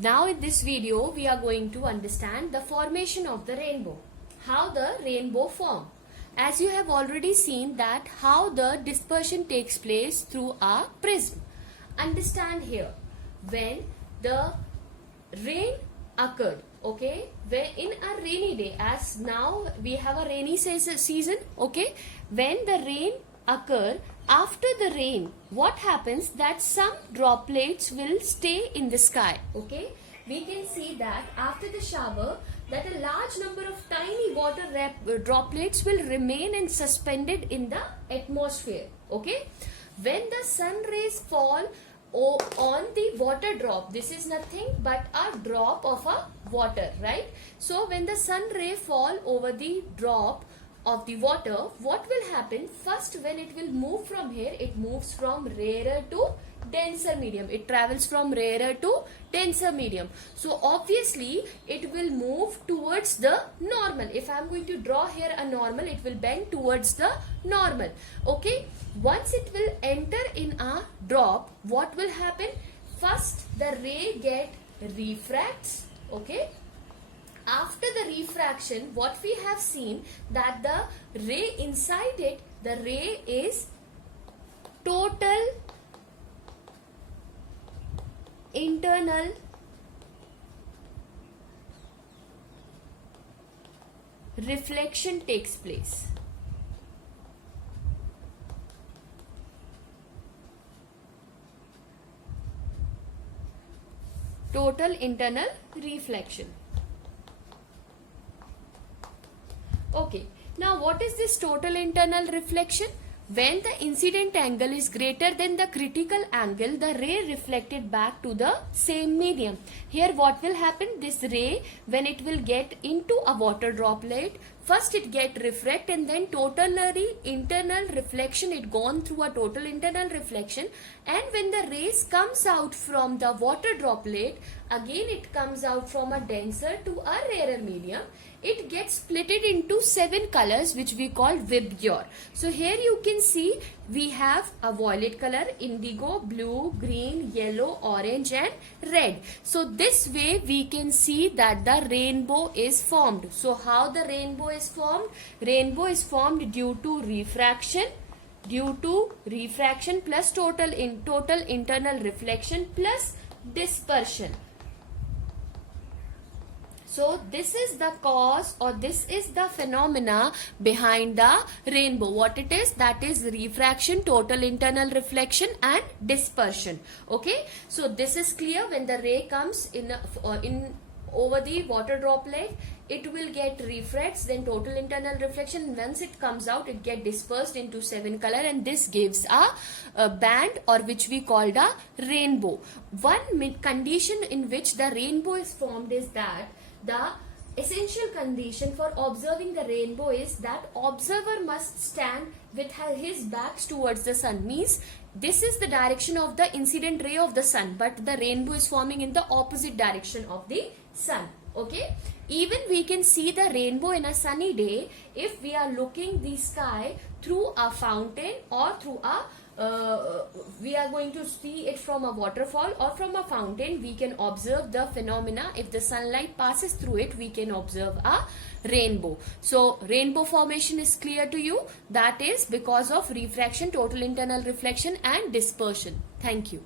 Now in this video we are going to understand the formation of the rainbow. How the rainbow form. As you have already seen that how the dispersion takes place through a prism. Understand here, when the rain occurred, okay, where in a rainy day, as now we have a rainy season, okay, when the rain occur, after the rain, what happens that some droplets will stay in the sky, okay. We can see that after the shower that a large number of tiny water droplets will remain and suspended in the atmosphere, okay. When the sun rays fall on the water drop, this is nothing but a drop of a water, right? So when the sun ray fall over the drop of the water, what will happen? First, when it will move from here, it moves from rarer to denser medium. It travels from rarer to denser medium. So obviously it will move towards the normal. If I am going to draw here a normal, it will bend towards the normal, okay. Once it will enter in a drop, what will happen? First the ray get refracts, okay. After the refraction, what we have seen that the ray inside it, the ray is total internal reflection takes place. Total internal reflection. Okay, now what is this total internal reflection? When the incident angle is greater than the critical angle, the ray reflected back to the same medium. Here what will happen? This ray, when it will get into a water droplet, first it get refract and then totally internal reflection, it gone through a total internal reflection, and when the rays comes out from the water droplet, again it comes out from a denser to a rarer medium. It gets splitted into 7 colors which we call Vibgyor. So here you can see we have a violet color, indigo, blue, green, yellow, orange and red. So this way we can see that the rainbow is formed. So how the rainbow is formed? Rainbow is formed due to refraction plus total internal reflection plus dispersion. So this is the cause, or this is the phenomena behind the rainbow. What it is? That is refraction, total internal reflection and dispersion. Okay. So this is clear. When the ray comes in over the water droplet, it will get refracts, then total internal reflection. Once it comes out, it get dispersed into 7 color, and this gives a band, or which we call the rainbow. One condition in which the rainbow is formed is that the essential condition for observing the rainbow is that observer must stand with his backs towards the sun. Means this is the direction of the incident ray of the sun, but the rainbow is forming in the opposite direction of the sun, okay. Even we can see the rainbow in a sunny day if we are looking the sky through a fountain or through a we are going to see it from a waterfall or from a fountain. We can observe the phenomena. If the sunlight passes through it, we can observe a rainbow. So rainbow formation is clear to you. That is because of refraction, total internal reflection and dispersion. Thank you.